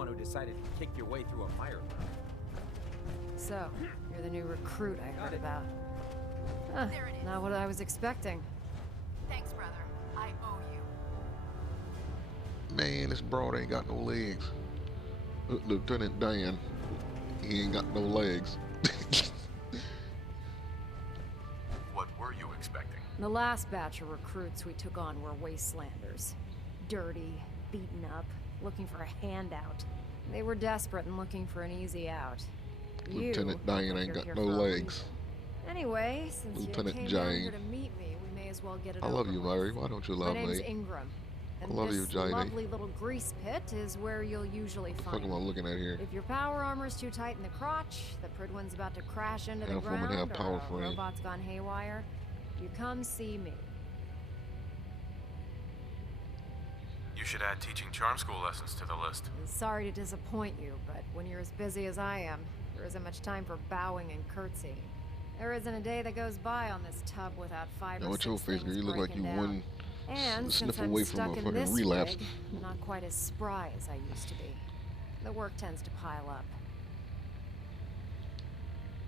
one who decided to kick your way through a fire pit. So, you're the new recruit I heard about. Huh, There it is. not what I was expecting. Thanks, brother. I owe you. Man, this broad ain't got no legs. Lieutenant Dan, he ain't got no legs. What were you expecting? The last batch of recruits we took on were wastelanders. Dirty, beaten up, looking for a handout. They were desperate and looking for an easy out. Lieutenant Diane ain't got no legs. Anyway, since Lieutenant you came down Jane. here to meet me, we may as well get it I over love you, with. Mary. Why don't you love My name's me? Ingram. And I love you, this Janie. lovely little grease pit is where you'll usually What the fuck find am I me. looking at here? If your power armor's too tight in the crotch, the Pridwin's about to crash into the Half woman, ground, half power or a frame. robot's gone haywire, you come see me. You should add teaching charm school lessons to the list. Sorry to disappoint you, but when you're as busy as I am, there isn't much time for bowing and curtsying. There isn't a day that goes by on this tub without five Now, or what's six your face, girl? things You look like you breaking one down. And sniff since I'm away from stuck a in fucking this relapse. rig, I'm not quite as spry as I used to be. The work tends to pile up.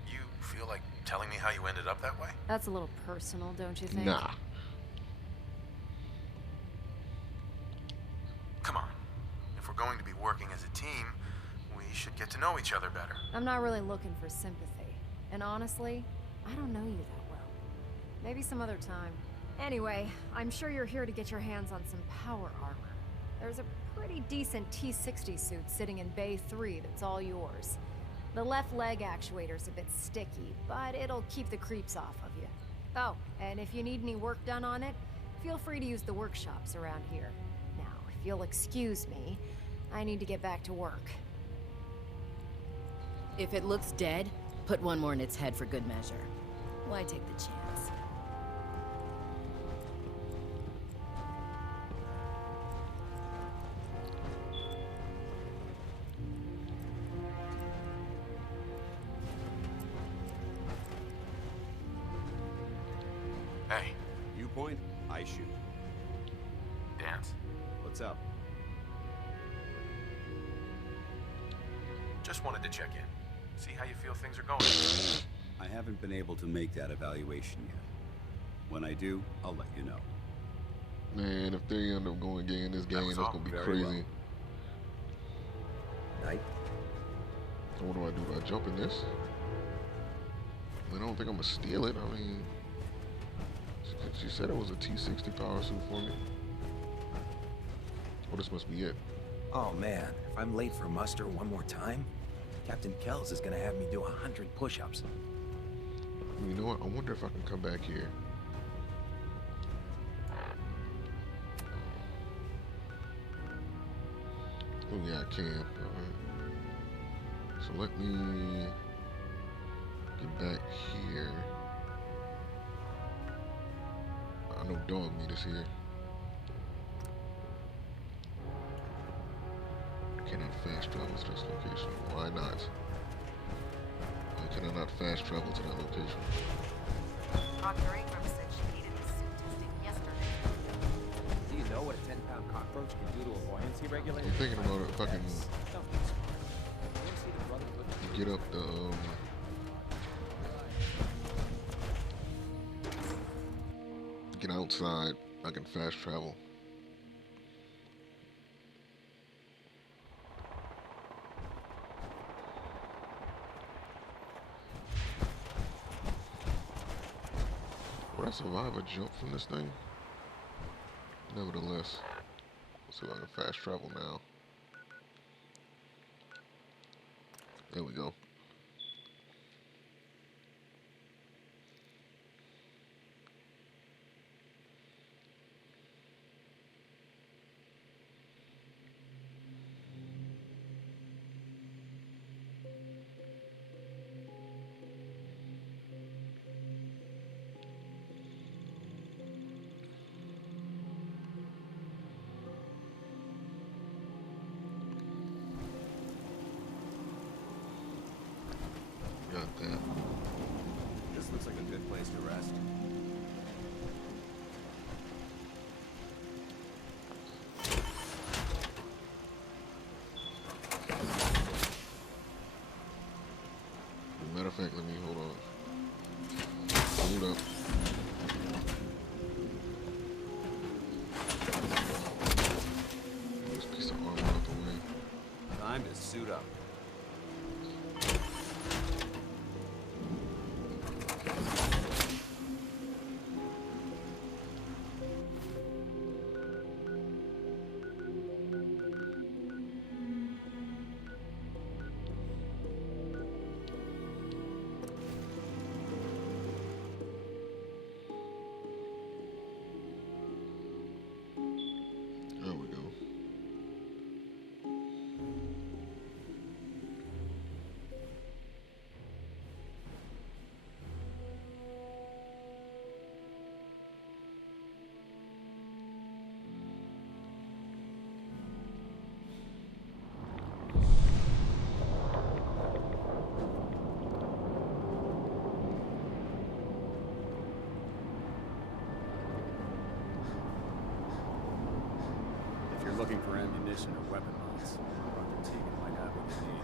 You feel like telling me how you ended up that way? That's a little personal, don't you think? Nah. Come on. If we're going to be working as a team, we should get to know each other better. I'm not really looking for sympathy. And honestly, I don't know you that well. Maybe some other time. Anyway, I'm sure you're here to get your hands on some power armor. There's a pretty decent T-60 suit sitting in Bay 3 that's all yours. The left leg actuator's a bit sticky, but it'll keep the creeps off of you. Oh, and if you need any work done on it, feel free to use the workshops around here. Now, if you'll excuse me, I need to get back to work. If it looks dead, put one more in its head for good measure. Why take the chance? Hey, You point, I shoot. dance. What's up? Just wanted to check in. See how you feel things are going. I haven't been able to make that evaluation yet. When I do, I'll let you know. Man, if they end up going gay in this game, was that's all gonna be very crazy. well. Night. So what do I do? Do I jump in this? I don't think I'm gonna steal it. I mean, she said it was a T-60 power suit for me. Oh, this must be it. Oh man, if I'm late for muster one more time, Captain Kells is gonna have me do 100 push-ups. You know what? I wonder if I can come back here. Oh yeah, I can. Alright. So let me get back here. I know dog meat is here. Cannot fast travel to this location. Why not? Why can I not fast travel to that location? Dr. Ingram said she needed the suit testing yesterday. Do you know what a 10-pound cockroach can do to a buoyancy regulator? I'm thinking about it if I can Don't be smart. You ever see the Brotherhood? get up the get outside, I can fast travel. Would I survive a jump from this thing? Nevertheless, let's see if I can fast travel now. There we go. suit up. This piece of armor out the way. Time to suit up. There we go. If you're looking for ammunition or weapon mods, Dr. Tegan might have what you need.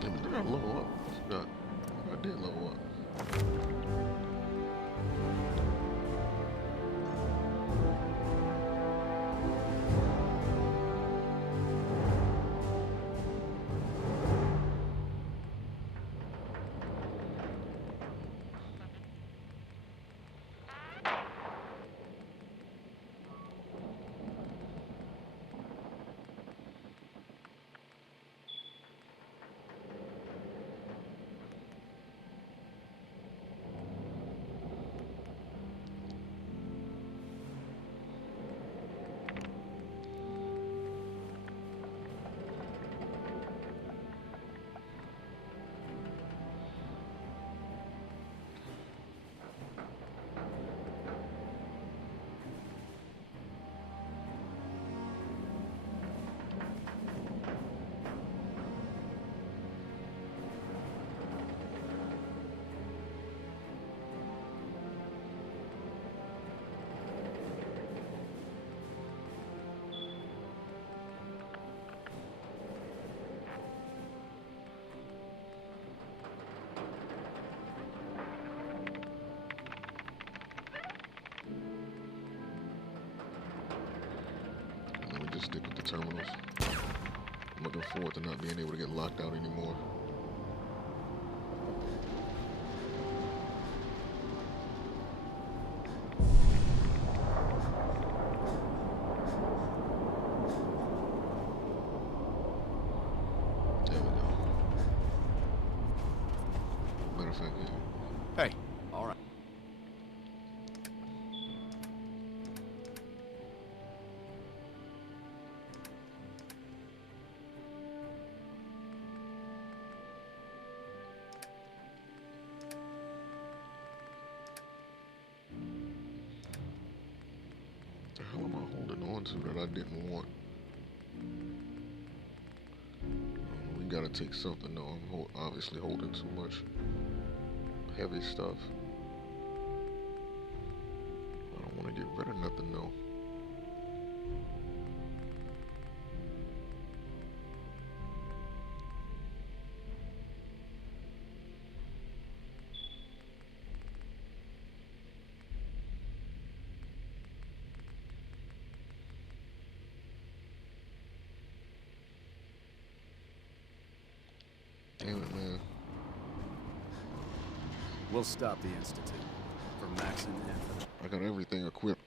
Damn, did I level up? I forgot. I did level up. Let me just stick with the terminals. I'm looking forward to not being able to get locked out anymore. There we go. Matter of fact, yeah. Hey, all right. The hell am I holding on to that I didn't want? We gotta take something though. I'm obviously holding too much heavy stuff. I don't want to get rid of nothing though. Damn it, man. We'll stop the Institute. For Max and Anthony. I got everything equipped.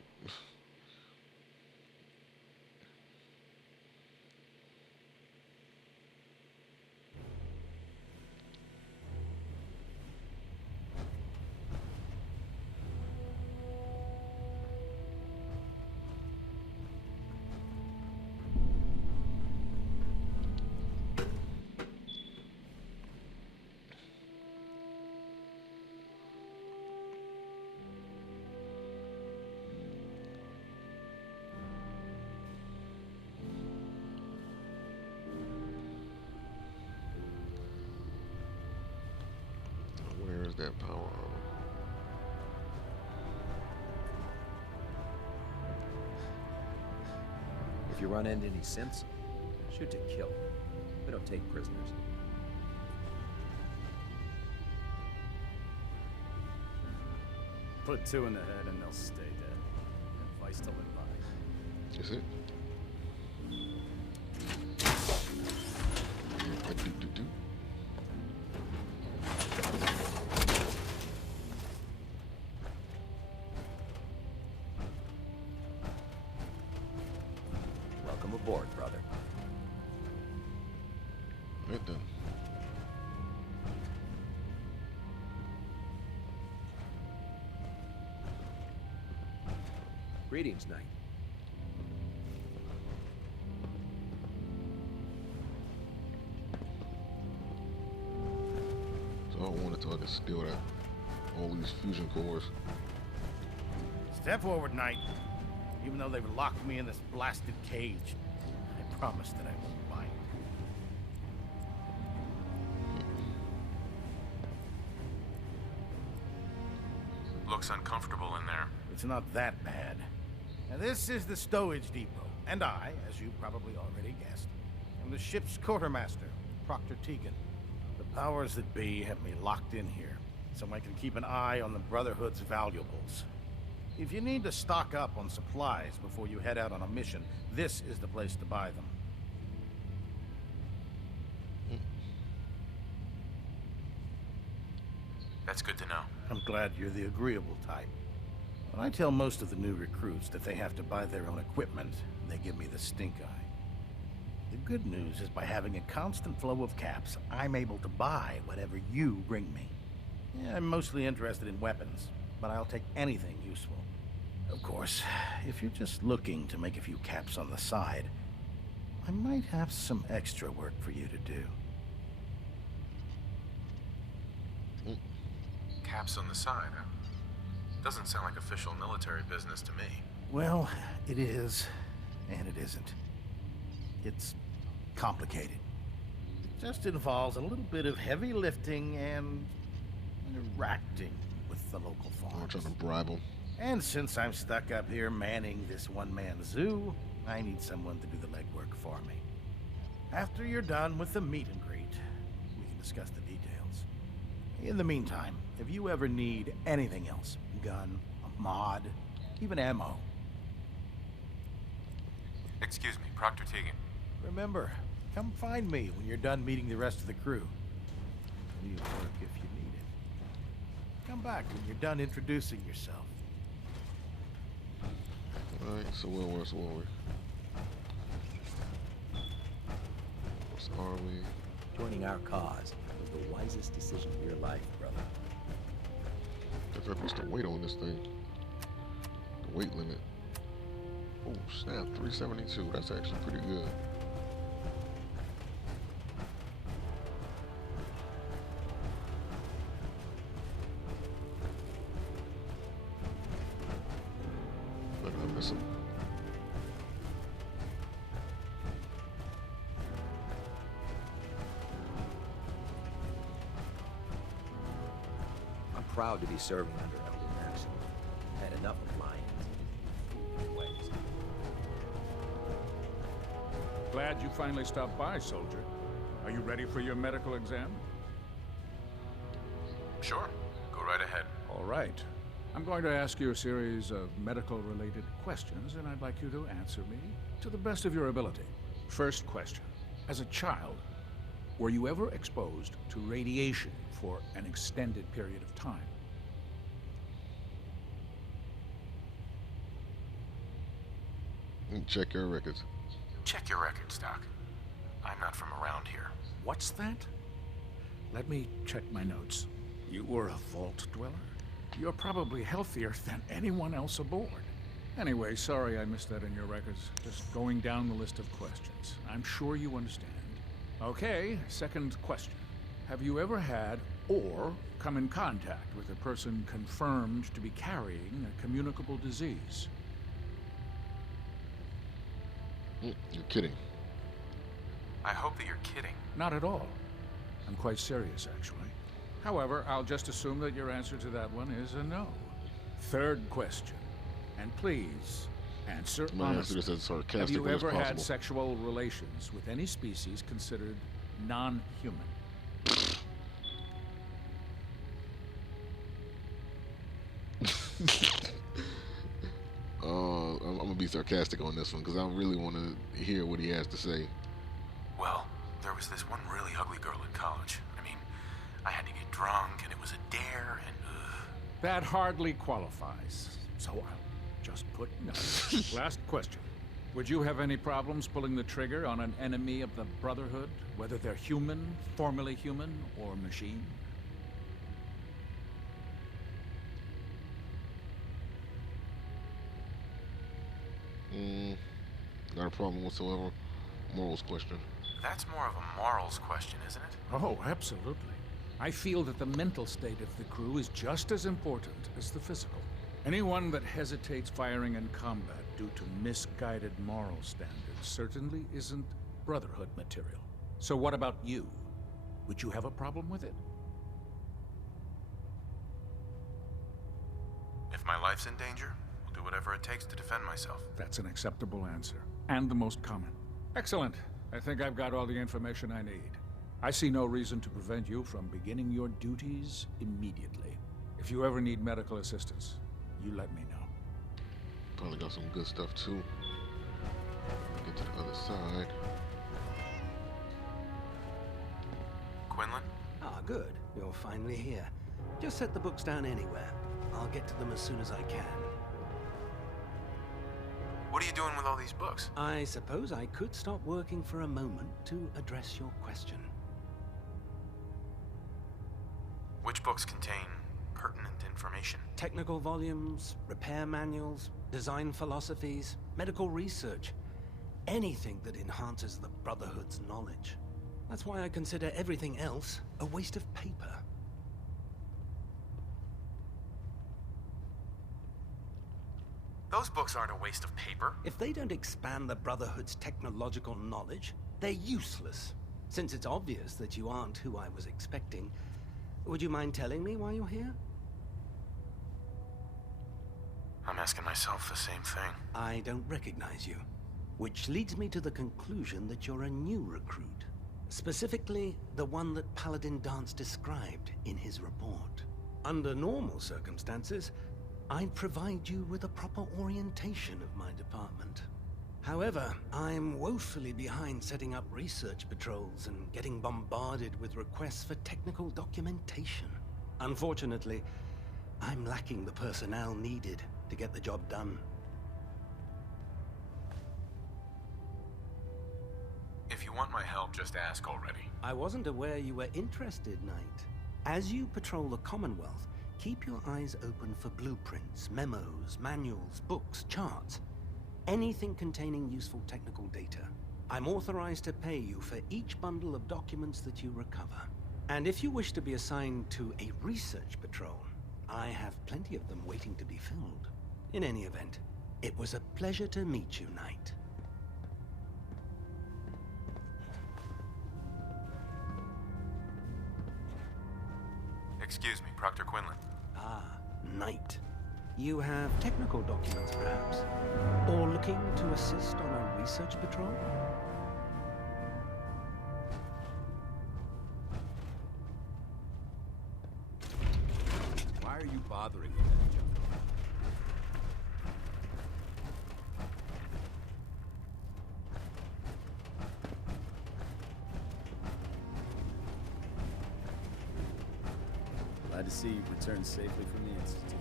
Where's that power armor? If you run into any simps, shoot to kill. We don't take prisoners. Put 2 in the head and they'll stay dead. Advice to live by. Is it? Do. Welcome aboard, brother. Right then. Greetings, Knight. So I wanted to like steal that. All these fusion cores. Step forward, Knight. Even though they've locked me in this blasted cage, I promise that I won't bite. Looks uncomfortable in there. It's not that bad. Now, this is the stowage depot, and I, as you probably already guessed, am the ship's quartermaster, Proctor Tegan. The powers that be have me locked in here, so I can keep an eye on the Brotherhood's valuables. If you need to stock up on supplies before you head out on a mission, this is the place to buy them. That's good to know. I'm glad you're the agreeable type. When I tell most of the new recruits that they have to buy their own equipment, they give me the stink eye. The good news is by having a constant flow of caps, I'm able to buy whatever you bring me. Yeah, I'm mostly interested in weapons, but I'll take anything useful. Of course, if you're just looking to make a few caps on the side, I might have some extra work for you to do. Caps on the side, huh? Doesn't sound like official military business to me. Well, it is, and it isn't. It's complicated. It just involves a little bit of heavy lifting and interacting with the local I'm farms. trying to bribe them. And since I'm stuck up here manning this one-man zoo, I need someone to do the legwork for me. After you're done with the meet and greet, we can discuss the details. In the meantime, if you ever need anything else, gun, a mod, even ammo, Excuse me, Proctor Tegan. remember, come find me when you're done meeting the rest of the crew. We'll work if you need it. Come back when you're done introducing yourself. Alright, so where are we? What's are we? Joining our cause was the wisest decision of your life, brother. In fact, what's the weight on this thing? The weight limit. Oh, snap, 372. That's actually pretty good. But I miss him. I'm proud to be serving under Elder Maxim. Had enough of lions. Ways. Glad you finally stopped by, soldier. Are you ready for your medical exam? Sure, go right ahead. All right. I'm going to ask you a series of medical-related questions, and I'd like you to answer me to the best of your ability. First question. As a child, were you ever exposed to radiation for an extended period of time? Check your records. Check your records, Doc. I'm not from around here. What's that? Let me check my notes. You were a vault dweller? You're probably healthier than anyone else aboard. Anyway, sorry I missed that in your records. Just going down the list of questions. I'm sure you understand. Okay, second question. Have you ever had or come in contact with a person confirmed to be carrying a communicable disease? You're kidding. I hope that you're kidding. Not at all. I'm quite serious, actually. However, I'll just assume that your answer to that one is a no. Third question. And please, answer I'm gonna answer honestly. this as Have sarcastically you as ever had possible. sexual relations with any species considered non-human? I'm gonna be sarcastic on this one because I really want to hear what he has to say. Well, there was this one really ugly girl in college. I mean, I had to get drunk, and it was a dare, and That hardly qualifies. So I'll just put no. Last question. Would you have any problems pulling the trigger on an enemy of the Brotherhood, whether they're human, formerly human, or machine? Not a problem whatsoever. Morals question. that's more of a morals question, isn't it? Oh, absolutely. I feel that the mental state of the crew is just as important as the physical. Anyone that hesitates firing in combat due to misguided moral standards certainly isn't Brotherhood material. So what about you? Would you have a problem with it? If my life's in danger, I'll do whatever it takes to defend myself. That's an acceptable answer, and the most common. Excellent. I think I've got all the information I need. I see no reason to prevent you from beginning your duties immediately. If you ever need medical assistance, you let me know. Probably got some good stuff too. Get to the other side. Quinlan? Ah, good. You're finally here. Just set the books down anywhere. I'll get to them as soon as I can. What are you doing with all these books? I suppose I could stop working for a moment to address your question. Which books contain pertinent information? Technical volumes, repair manuals, design philosophies, medical research. Anything that enhances the Brotherhood's knowledge. That's why I consider everything else a waste of paper. Those books aren't a waste of paper. If they don't expand the Brotherhood's technological knowledge, they're useless. Since it's obvious that you aren't who I was expecting, would you mind telling me why you're here? I'm asking myself the same thing. I don't recognize you. Which leads me to the conclusion that you're a new recruit. Specifically, the one that Paladin Dance described in his report. Under normal circumstances, I'd provide you with a proper orientation of my department. However, I'm woefully behind setting up research patrols and getting bombarded with requests for technical documentation. Unfortunately, I'm lacking the personnel needed to get the job done. If you want my help, just ask already. I wasn't aware you were interested, Knight. As you patrol the Commonwealth, keep your eyes open for blueprints, memos, manuals, books, charts. Anything containing useful technical data. I'm authorized to pay you for each bundle of documents that you recover. And if you wish to be assigned to a research patrol, I have plenty of them waiting to be filled. In any event, it was a pleasure to meet you, Knight. Excuse me, Proctor Quinlan. Ah, Knight. You have technical documents, perhaps? Or looking to assist on a research patrol? Why are you bothering with that junk? Glad to see you returned safely from the Institute.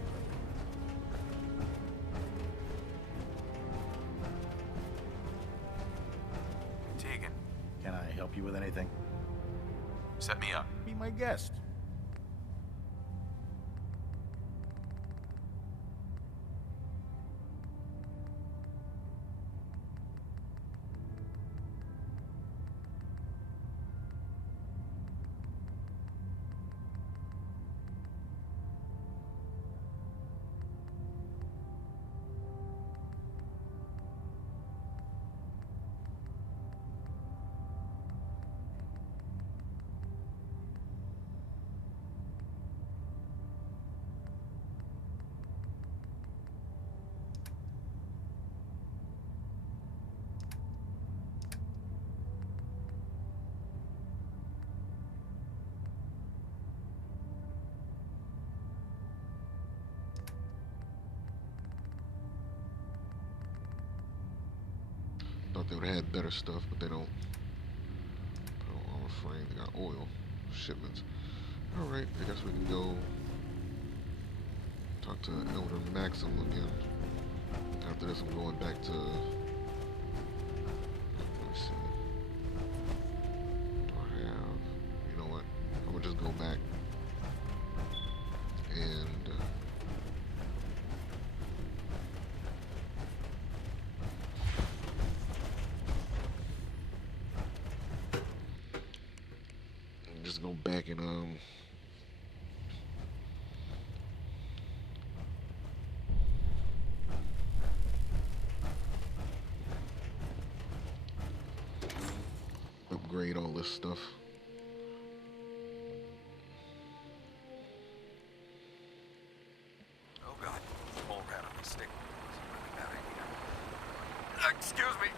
Tegan, Can I help you with anything? set me up. Be my guest. would have had better stuff, but they don't. Armor frame. They got oil shipments. All right, I guess we can go talk to Elder Maxim again. After this, I'm going back to. Let me see. Do I have? You know what? I'm gonna just go back and. Just go back and upgrade all this stuff. Oh god, mole rat on my stick. Excuse me.